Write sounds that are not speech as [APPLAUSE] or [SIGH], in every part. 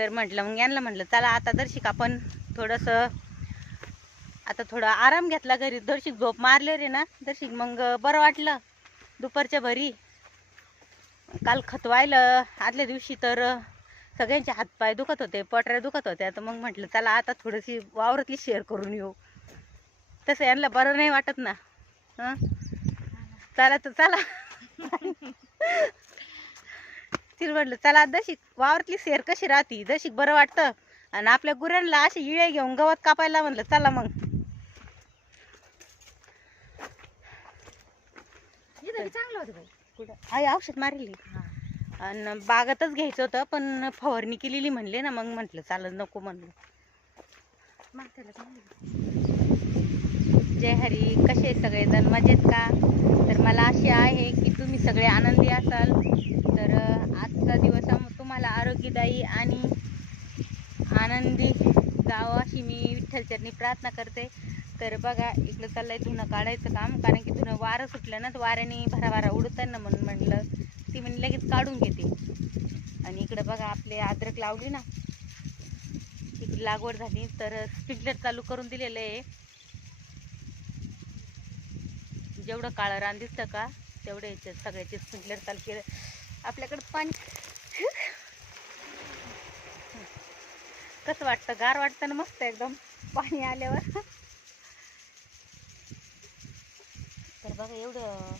तर म्हटलं मग यांना म्हटलं चला आता दर्शिक आपण थोडंसं आता थोडा आराम घेतला घरी. दर्शिक झोप मारले रे ना. दर्शिक मग बरं वाटलं दुपारच्या भरी. काल खतवायलं आदल्या दिवशी तर सगळ्यांचे हातपाय दुखत होते पटऱ्या दुखत होत्या. तर मग म्हटलं चला आता थोडीशी वावरातली शेअर करून येऊ. तसं यांना बरं नाही वाटत ना. हं? चला तर चला. तिला म्हटलं चला दशिक वावरातली शेअर कशी राहती? दशिक बरं वाटतं. आणि आपल्या गुरांना असे इळे घेऊन गवत कापायला म्हणलं चला मग. चांगलं होतं कुठं? आई औषध मारली. आणि बागातच घ्यायचं होतं पण फवारणी केलेली म्हणले ना मग म्हटलं चालत नको म्हणलं. जय हरी कसे सगळेजण मजेत का? तर मला अशी आहे की तुम्ही सगळे आनंदी असाल. तर आजचा दिवस तुम्हाला आरोग्यदायी आणि आनंदी जावं अशी मी विठ्ठलचरणी प्रार्थना करते. तर बघा इकडं चाललंय धुणं काढायचं काम कारण की धुणं वारं सुटलं ना तर वाऱ्याने भराभरा उडत ना म्हणून म्हणलं ती म्हणजे लगेच काढून घेते. आणि इकडं बघा आपले अद्रक लावली ना इकडे लागवड झाली. तर स्प्रिंकलर चालू करून दिलेलं आहे. जेवढं काळं रान दिसतं का तेवढे याचे सगळ्याचे स्प्रिंकलर चालू केलं. आपल्याकडे पाणी. कसं वाटतं? गार वाटतं ना मस्त एकदम पाणी आल्यावर. तर बघा एवढं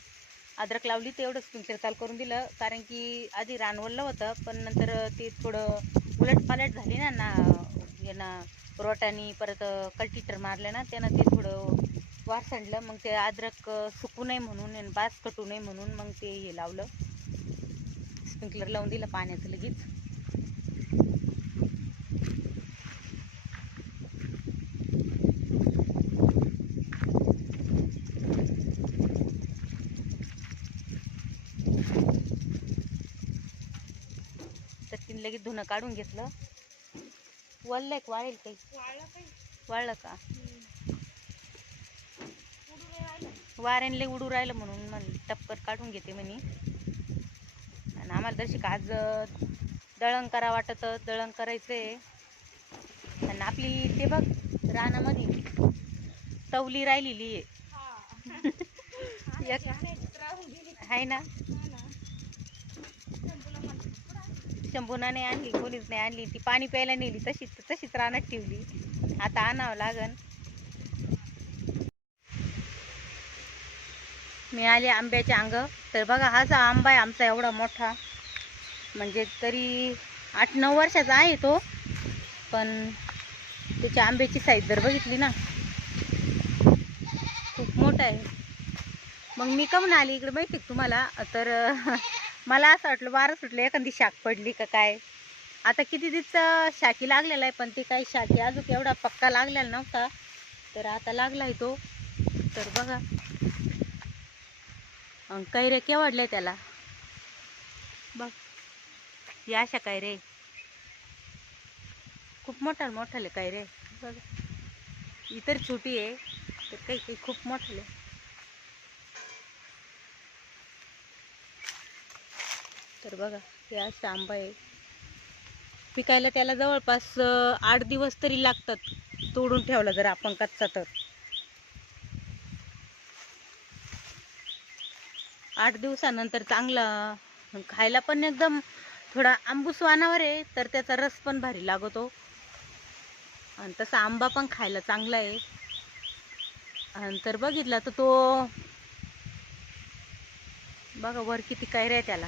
अद्रक लावली तर एवढं स्प्रिंकलर चालू करून दिलं. कारण की आधी रानवलं होतं पण नंतर ते थोडं उलट पालट झाली ना ना यांना रोटानी परत कल्टीटर मारलं ना त्यानं ते थोडं वार सांडलं मग ते अद्रक सुकू नये म्हणून आणि बास कटू नये म्हणून मग ते हे लावलं. स्प्रिंकलर लावून दिलं पाण्याचं लगेच. तर तिने लगेच धुणं काढून घेतलं. वळलंय वाळेल काही. वाळलं का? वाऱ्याने उडू राहिलं म्हणून टपकर काढून घेते म्हणे. आणि आम्हाला तशी आज दळण करा वाटत दळण करायचंय आणि आपली ते बघ रानामध्ये तवली राहिलेली आहे. आहे ना? शंभूना नाही आणली कोणीच नाही आणली. ती पाणी प्यायला नेली तशीच तशीच रानात ठेवली. आता आणावं लागन. मी आले आंब्याच्या अंग. तर बघा हा जो आंबा आहे आमचा एवढा मोठा. म्हणजे तरी आठ नऊ वर्षाचा आहे तो पण त्याच्या आंब्याची साईज जर बघितली ना खूप मोठा आहे. मग मी कमून आली इकडे माहिती तुम्हाला? तर [LAUGHS] मला असं वाटलं वारं सुटलं एखादी शाक पडली का काय? आता किती दिवस शाकी लागलेला आहे पण ते काही शाकी अजून एवढा पक्का लागलेला नव्हता. तर आता लागला आहे तो. तर बघा. कैरे केवडले त्याला? बघ या अशा कैरे खूप मोठा मोठाले कैरे बघ इतर छोटी आहे तर काही काही खूप मोठाले. तर बघा हे असं आंबा आहे पिकायला त्याला जवळपास आठ दिवस तरी लागतात तोडून ठेवला जर आपण कच्चा तर. आठ दिवसानंतर चांगला खायला पण एकदम थोडा आंबूस वानावर आहे तर त्याचा रस पण भारी लागतो. आणि तसा आंबा पण खायला चांगला आहे. आणि तर बघितला तर तो बघा वर किती कायऱ्या आहे त्याला.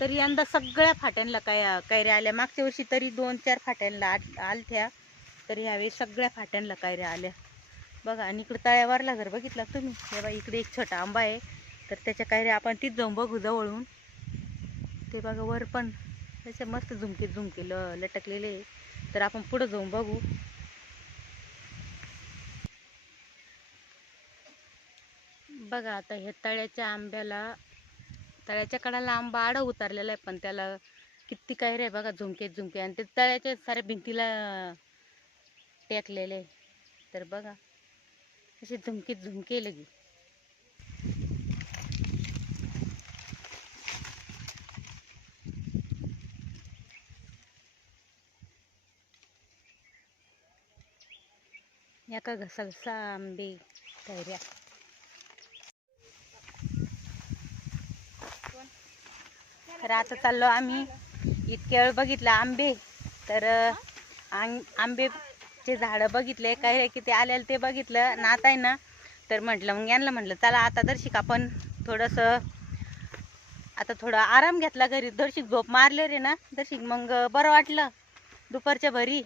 तरी यंदा सगळ्या फाट्यांना काय कैऱ्या आल्या. मागच्या वर्षी तरी दोन चार फाट्यांना आल- आलत्या. तरी ह्यावेळी सगळ्या फाट्यांना कैऱ्या आल्या. बघा आणि इकडं तळ्यावरला जर बघितला तुम्ही हे बघा इकडे एक छोटा आंबा आहे. तर त्याच्या काही आपण तीच जाऊन बघू जवळून. ते बघा वर पण त्याचे मस्त झुमके झुमके ल लटकलेले आहे. तर आपण पुढं जाऊन बघू. बघा आता हे तळ्याच्या आंब्याला तळ्याच्या कडाला आंबा आडा उतारलेला आहे पण त्याला किती काही रे बघा झुमके झुमके. आणि ते तळ्याच्या साऱ्या भिंतीला टेकलेले आहे. तर बघा. अशी झुमके झुमके लगी. एका घसाघसा आंबे कैऱ्या. तर आता चाललो आम्ही. इतक्या वेळ बघितलं आंबे. तर आंबे आं- झाडं बघितले काही किती आलेलं ते बघितलं नात आहे ना तर म्हटलं मग यांना म्हटलं चला आता दर्शिक आपण थोडंसं आता थोडा आराम घेतला घरी. दर्शिक झोप मारले रे ना. दर्शिक मग बरं वाटलं दुपारच्या भरी.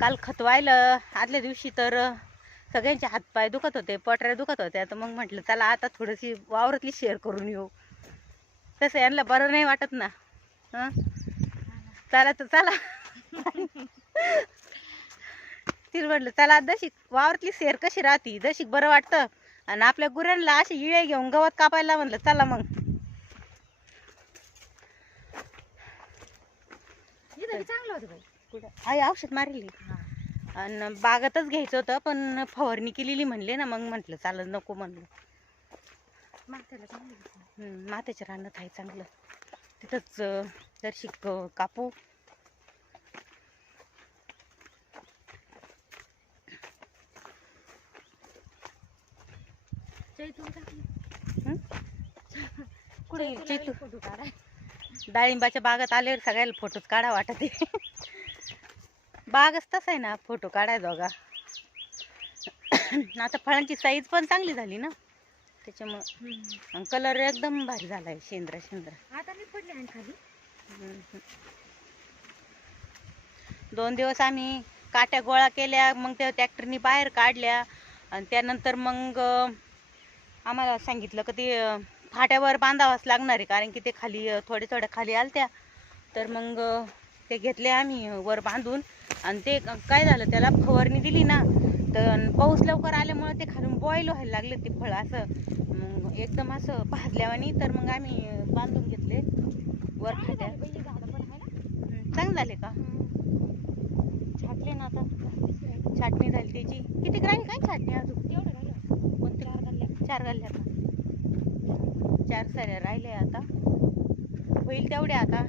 काल खतवायलं आदल्या दिवशी तर सगळ्यांचे हातपाय दुखत होते पटऱ्या दुखत होत्या. तर मग म्हटलं चला आता थोडीशी वावरातली शेअर करून येऊ. तसं यांना बरं नाही वाटत ना. हं चला तर चला. तिला म्हटलं चला दशिक वावरातली शेअर कशी राहती? दशिक बरं वाटतं. आणि आपल्या गुरांना असे इळे घेऊन गवत कापायला म्हणलं चला मग. चांगलं होतं कुठं? आई औषध मारली. आणि बागातच घ्यायचं होतं पण फवारणी केलेली म्हणले ना मग म्हटलं चालत नको म्हणलं. माथ्याला मात्याच्या रानात आहे चांगलं. तिथंच अं, दर्शिक अं, कापू. कुठे चैतू. डाळिंबाच्या बागात आल्यावर सगळ्याला फोटोच काढा वाटत. बागच तसा आहे ना फोटो काढाय दोघा. आता फळांची साईज पण चांगली झाली ना. त्याच्यामुळं कलर एकदम भारी झालाय शेंद्रा शेंद्रा. आता पडले खाली. दोन दिवस आम्ही काट्या गोळा केल्या मग त्या ट्रॅक्टरनी बाहेर काढल्या. आणि त्यानंतर मग आम्हाला सांगितलं की ते फाट्यावर बांधावंच लागणार आहे कारण की ते खाली थोडे थोडे खाली आलत्या. तर मग ते घेतले आम्ही वर बांधून. आणि ते काय झालं त्याला फवारणी दिली ना तर पाऊस लवकर आल्यामुळे ते खालून बॉईल व्हायला लागले ते फळ असं. एकदम असं भाजल्यावानी तर मग आम्ही बांधून घेतले वर हम्म, चांगले झाले का? छाटले ना आता. छाटणी झाली त्याची. किती राहील काय छाटणी अजून? चार गल्ल्या चार का चार साऱ्या राहिले आता. होईल तेवढे आता.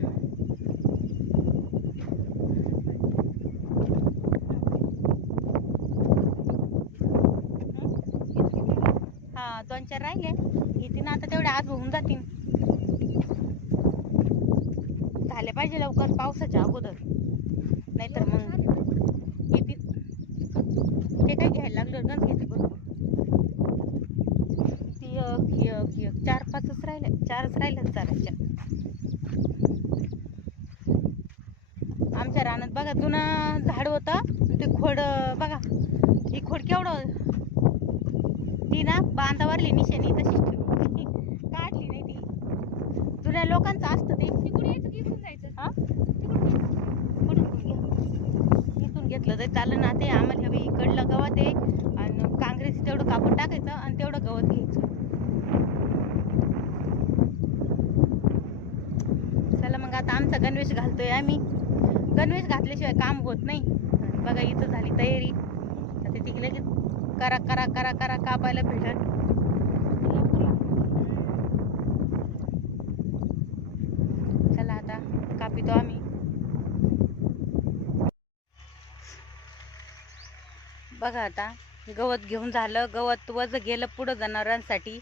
हा दोन चार राहिले. येतील आता तेवढे आज होऊन जातील. झाले पाहिजे लवकर पावसाच्या अगोदर नाहीतर मग येतील ते काय घ्यायला लागलं गंज घेते बरोबर ती एक एक एक चार पाचच राहिले चारच राहिले चालायच्या आमच्या रानात बघा जुनं झाड होतं. ते खोड बघा ही खोड केवढं ती ना बांधावरली निशाणी तशीच ठेवली. [LAUGHS] काढली नाही ती. जुन्या लोकांचं असतं ते. तिकडे यायचं इकडून जायचं? हा? तिकडून. कुठून घेतलं तर चाललं ना ते आम्हाला हवी इकडलं गवत आहे आणि काँग्रेस तेवढं कापून टाकायचं आणि तेवढं गवत घ्यायचं चला मग आता आमचा गणवेश घालतोय आम्ही. गणवेश घातल्याशिवाय काम होत नाही. बघा इथं झाली तयारी. आता तिकडे लगेच करा करा करा करा कापायला भेटल. चला आता कापितो आम्ही. बघा आता गवत घेऊन झालं. गवत वज गेलं पुढं जनावरांसाठी.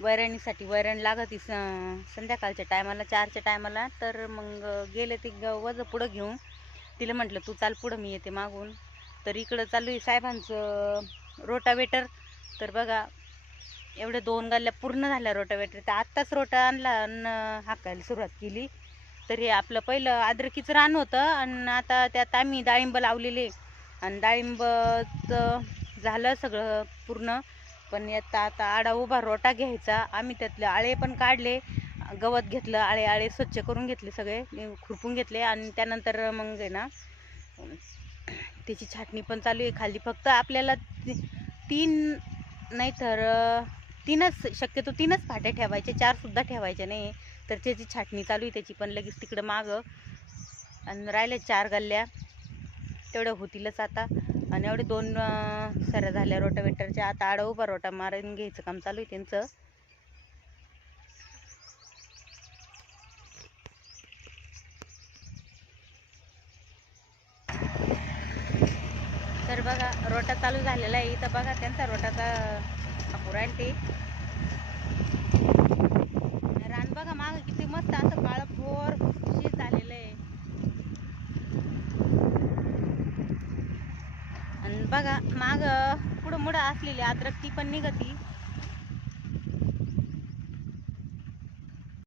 वैरणीसाठी वैरण लागत संध्याकाळच्या टायमाला चारच्या टायमाला. तर मग गेले ते ग वज पुढं घेऊन. तिला म्हटलं तू चाल पुढं मी येते मागून. तर इकडं चालू आहे साहेबांचं रोटावेटर. तर बघा एवढे दोन गाल्या पूर्ण झाल्या रोटावेटर. तर आत्ताच रोटा आणला आणि हाकायला सुरुवात केली. तर हे आपलं पहिलं अद्रकीचं रान होतं. आणि आता त्यात आम्ही डाळिंब लावलेले. आणि डाळिंबचं झालं सगळं पूर्ण. पण यात आता आडा उभा रोटा घ्यायचा. आम्ही त्यातले आळे पण काढले गवत घेतलं आळे आळे स्वच्छ करून घेतले सगळे खुरपून घेतले आणि त्यानंतर मग आहे ना त्याची छाटणी पण चालू आहे खाली. फक्त आपल्याला ती- तीन नाही तर तीनच शक्यतो तीनच फाट्या ठेवायचे चारसुद्धा ठेवायचे नाही. तर त्याची छाटणी चालू आहे त्याची पण लगेच तिकडं मागं. आणि राहिले चार गल्ल्या. तेवढ्या होतीलच आता. आणि एवढे दोन सऱ्या झाल्या रोटावेटरच्या. आता आडा उभा रोटा मारून घ्यायचं काम चालू आहे त्यांचं. तर बघा रोटा चालू झालेला आहे. इथं बघा त्यांचा रोटाचा कापूर आहे ते. रान बघा माग किती मस्त असं काळं फोर खुशखुशीत आलेलं आहे मुळा असलेली अद्रक ती पण निघती.